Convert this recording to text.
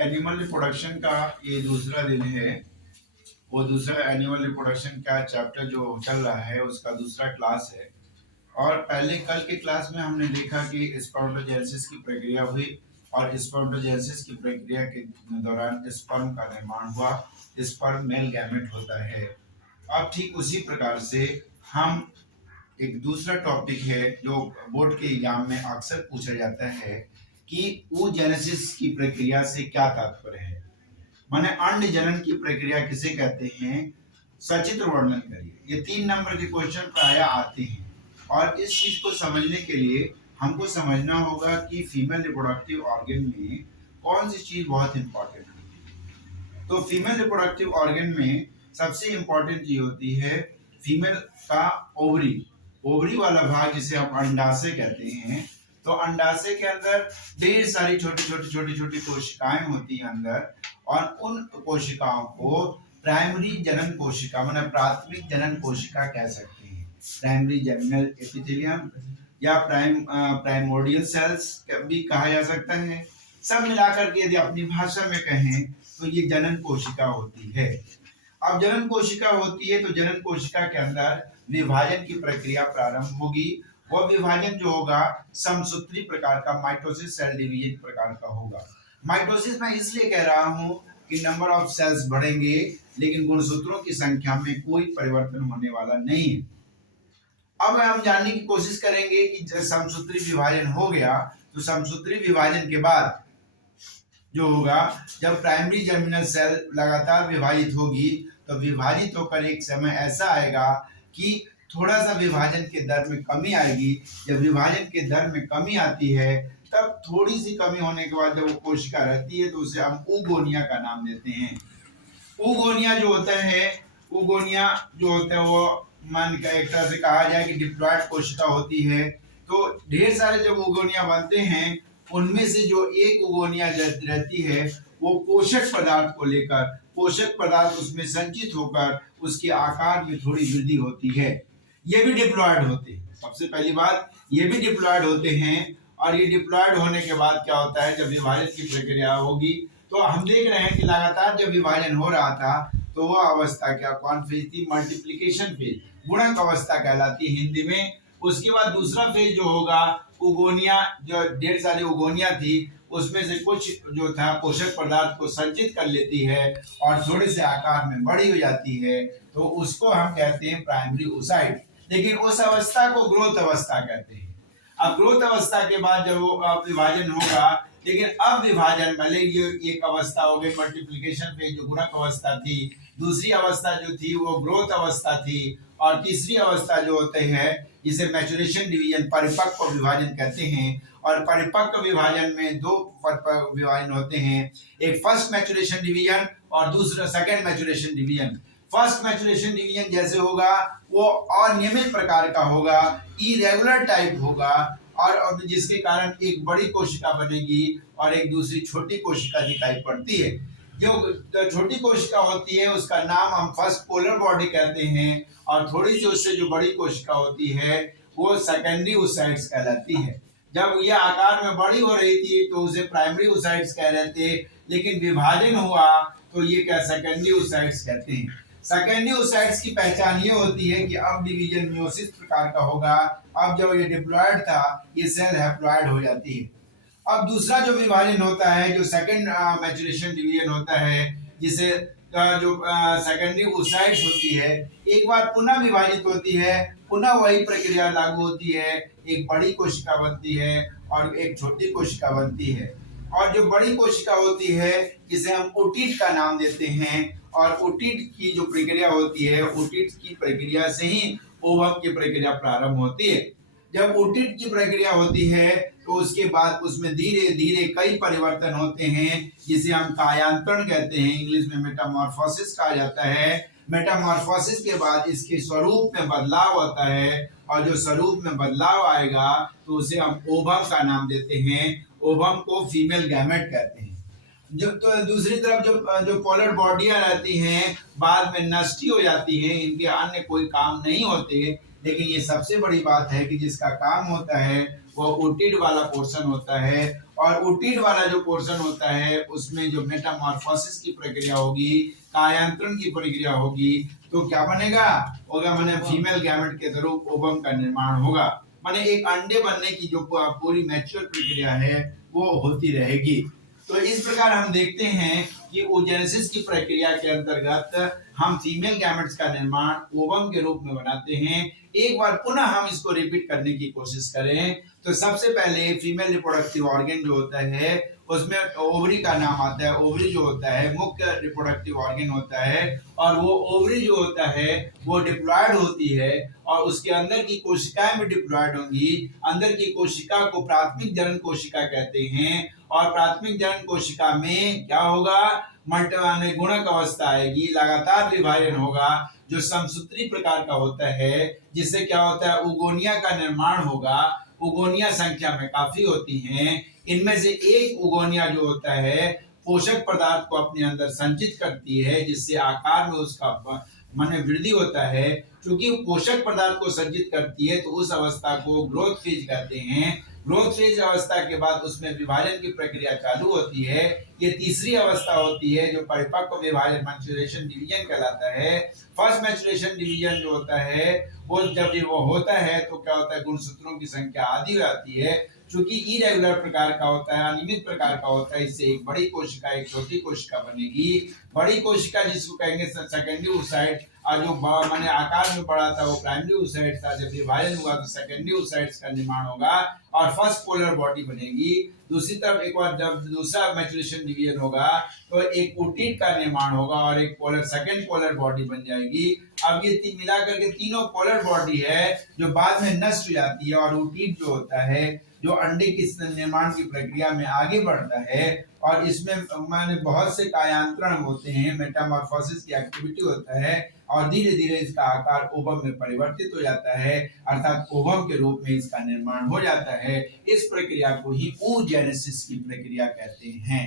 Animal reproduction का ये दूसरा दिन है। वो दूसरा एनिमल रिप्रोडक्शन का चैप्टर जो चल रहा है उसका दूसरा क्लास है। और पहले कल के क्लास में हमने देखा कि स्पर्मेटोजेनेसिस की प्रक्रिया हुई और स्पर्मेटोजेनेसिस की प्रक्रिया के दौरान स्पर्म का निर्माण हुआ। स्पर्म मेल गैमेट होता है। अब ठीक उसी प्रकार से हम एक दूसरा टॉपिक है जो बोर्ड के एग्जाम में अक्सर पूछा जाता है कि oogenesis की प्रक्रिया से क्या तात्पर्य है, माने अंड जनन की प्रक्रिया किसे कहते हैं, सचित्र वर्णन करिए। ये 3 नंबर के क्वेश्चन प्राय आते हैं और इस चीज को समझने के लिए हमको समझना होगा कि फीमेल रिप्रोडक्टिव ऑर्गन में कौन सी चीज बहुत इंपॉर्टेंट है। तो फीमेल रिप्रोडक्टिव ऑर्गन में सबसे इंपॉर्टेंट चीज होती है फीमेल का ओवरी। ओवरी वाला भाग जिसे हम अंडाशय कहते हैं। तो अंडाशय के अंदर ढेर सारी छोटी छोटी कोशिकाएं होती हैं अंदर, और उन कोशिकाओं को प्राइमरी जनन कोशिका माने प्राथमिक जनन कोशिका कह सकते हैं। प्राइमरी जर्मिनल एपिथेलियम या प्राइमोर्डियल सेल्स भी कहा जा सकता है। सब मिलाकर के यदि अपनी भाषा में कहें तो ये जनन कोशिका होती है। अब जनन कोशिका होती है तो जनन कोशिका के अंदर विभाजन की प्रक्रिया प्रारंभ होगी। वह विभाजन जो होगा समसूत्री प्रकार का माइटोसिस सेल डिवीजन प्रकार का होगा। माइटोसिस मैं इसलिए कह रहा हूं कि नंबर ऑफ सेल्स बढ़ेंगे लेकिन गुणसूत्रों की संख्या में कोई परिवर्तन होने वाला नहीं है। अब हम जानने की कोशिश करेंगे कि जब समसूत्री विभाजन हो गया तो समसूत्री विभाजन के बाद जो होगा, जब प्राइमरी जर्मिनल सेल लगातार विभाजित होगी तो विभाजित होकर एक समय ऐसा आएगा कि थोड़ा सा विभाजन के दर में कमी आएगी। जब विभाजन के दर में कमी आती है तब थोड़ी सी कमी होने के बाद जब वो कोशिका रहती है तो उसे हम oogonia का नाम देते हैं। oogonia जो होता है, oogonia जो होता है वो मान का एक तरह से कहा जाए कि डिप्लॉयड कोशिका होती है। तो ढेर सारे जब oogonia बनते हैं उनमें से जो एक oogonia रहती है वो पोषक पदार्थ को लेकर, पोषक पदार्थ उसमें संचित होकर उसके आकार में थोड़ी वृद्धि होती है। ये भी डिप्लॉयड होते हैं। सबसे पहली बात, ये भी डिप्लॉयड होते हैं। और ये डिप्लॉयड होने के बाद क्या होता है, जब विभाजन की प्रक्रिया होगी तो हम देख रहे हैं कि लगातार जब विभाजन हो रहा था तो वह अवस्था क्या कौन फेज थी, मल्टीप्लिकेशन फेज, गुणक अवस्था कहलाती है हिंदी में। उसके बाद दूसरा फेज जो होगा oogonia, जो ढेर सारी oogonia थी उसमें से कुछ जो था पोषक पदार्थ को संचित कर लेती है और थोड़े से आकार में बड़ी हो जाती है, तो उसको हम कहते हैं प्राइमरी oocyte। लेकिन उस अवस्था को ग्रोथ अवस्था कहते हैं। अब ग्रोथ अवस्था के बाद जब वो विभाजन होगा, लेकिन अब विभाजन भले ये एक अवस्था हो गई मल्टीप्लिकेशन फेज जो गुणक अवस्था थी, दूसरी अवस्था जो थी वो ग्रोथ अवस्था थी, और तीसरी अवस्था जो होते हैं जिसे मैचुरेशन डिवीजन परिपक्व विभाजन कहते हैं। और परिपक्व विभाजन में दो विभाजन होते हैं, एक फर्स्ट मैचुरेशन डिवीजन और दूसरा second maturation division. First maturation division जैसे होगा वो अनियमित प्रकार का होगा, इरेगुलर टाइप होगा, और जिसके कारण एक बड़ी कोशिका बनेगी और एक दूसरी छोटी कोशिका दिखाई पड़ती है। जो छोटी कोशिका होती है उसका नाम हम फर्स्ट पोलर बॉडी कहते हैं, और थोड़ी सी उससे जो बड़ी कोशिका होती है वो सेकेंडरी oocytes कहलाती है। जब यह आकार में बड़ी हो रही थी तो उसे प्राइमरी oocytes कह रहे थे, लेकिन विभाजन हुआ तो ये क्या सेकेंडरी oocytes कहते हैं। सेकेंडरी oocytes की पहचान ये होती है कि अब डिवीजन मियोसिस प्रकार का होगा। अब जब ये डिप्लॉयड था ये सेल हैप्लॉयड हो जाती है। अब दूसरा जो विभाजन होता है जो सेकंड मैचुरेशन डिवीजन होता है, जिसे जो सेकेंडरी oocytes होती है, एक बार पुनः विभाजित होती है, पुनः वही प्रक्रिया लागू होती है, एक बड़ी कोशिका बनती है और एक छोटी कोशिका बनती है। और जो बड़ी कोशिका होती है जिसे हम ओटिट का नाम देते हैं, और ओटिट की जो प्रक्रिया होती है, ओटिट की प्रक्रिया से ही ओवम की प्रक्रिया प्रारंभ होती है। जब ओटिट की प्रक्रिया होती है तो उसके बाद उसमें धीरे धीरे कई परिवर्तन होते हैं जिसे हम कायांतरण कहते हैं, इंग्लिश में मेटामॉर्फोसिस कहा जाता है। मेटामॉर्फोसिस के बाद इसके स्वरूप में बदलाव होता है, और जो स्वरूप में बदलाव आएगा तो उसे हम ओवम का नाम देते हैं। ओवम को फीमेल गैमेट कहते हैं। जो तो दूसरी तरफ जो पोलर बॉडियां रहती हैं बाद में नष्ट हो जाती हैं, इनके अन्य कोई काम नहीं होते, लेकिन ये सबसे बड़ी बात है कि जिसका काम होता है वो ओटिड वाला पोर्शन होता है। और ओटिड वाला जो पोर्शन होता है उसमें जो मेटामॉर्फोसिस की प्रक्रिया होगी, कायांतरण की प्रक्रिया होगी, तो क्या बनेगा होगा, माने फीमेल गैमेट के थ्रू ओवम का निर्माण होगा। माने एक अंडे बनने की जो पूरी मैच्योर प्रक्रिया है वो होती रहेगी। तो इस प्रकार हम देखते हैं कि ओजेनेसिस की प्रक्रिया के अंतर्गत हम फीमेल गैमेट्स का निर्माण ओवम के रूप में बनाते हैं। एक बार पुनः हम इसको रिपीट करने की कोशिश करें तो सबसे पहले फीमेल रिप्रोडक्टिव ऑर्गन जो होता है उसमें ओवरी का नाम आता है। ओवरी जो होता है मुख्य रिप्रोडक्टिव ऑर्गन होता है, और वो ओवरी जो होता है वो डिप्लॉयड होती है और उसके अंदर की कोशिकाएं भी डिप्लॉयड होंगी। अंदर की कोशिका को प्राथमिक जनन कोशिका कहते हैं, और प्राथमिक जनन कोशिका में क्या होगा, गुणक अवस्था आएगी, लगातार विभाजन होगा जो समसूत्री प्रकार का होता है, जिससे क्या होता है उगोनिया का निर्माण होगा। उगोनिया संख्या में काफी होती हैं। इनमें से एक उगोनिया जो होता है पोषक पदार्थ को अपने अंदर संचित करती है, जिससे आकार में उसका माने वृद्धि होता है। क्योंकि पोषक पदार्थ को संचित करती है तो उस अवस्था को ग्रोथ फेज कहते हैं। ग्रोथ फेज अवस्था के बाद उसमें विभाजन की प्रक्रिया चालू होती है। ये तीसरी अवस्था होती है जो परिपक्व विभाजन मैच्योरेशन डिवीजन कहलाता है। फर्स्ट मैच्योरेशन डिवीजन जो होता है वो जब वो होता है तो क्या होता है, गुणसूत्रों की संख्या आधी हो जाती है। चूंकि इरेगुलर प्रकार का होता है, अनियमित प्रकार का होता है, इससे एक बड़ी कोशिका एक छोटी कोशिका बनेगी। बड़ी कोशिका जिसको कहेंगे सेकेंडरी oocyte, और जो माने आकार में बड़ा था वो प्राइमरी oocyte था। जब विभाजन हुआ तो सेकेंडरी oocytes का निर्माण होगा और फर्स्ट पोलर बॉडी बनेगी। दूसरी तरफ एक बार जब दूसरा मैच्योरेशन डिवीजन होगा तो एक ओटिड का निर्माण होगा और एक पोलर सेकेंड पोलर बॉडी बन जाएगी। अब ये मिलाकर के तीनों पोलर बॉडी है जो बाद में नष्ट हो जाती है, और ओटिड जो होता है जो अंडे के निर्माण की प्रक्रिया में आगे बढ़ता है, और इसमें माने बहुत से कायांतरण होते हैं, मेटामॉर्फोसिस की एक्टिविटी होता है, और धीरे धीरे इसका आकार ओवम में परिवर्तित हो जाता है, अर्थात ओवम के रूप में इसका निर्माण हो जाता है। इस प्रक्रिया को ही oogenesis की प्रक्रिया कहते हैं।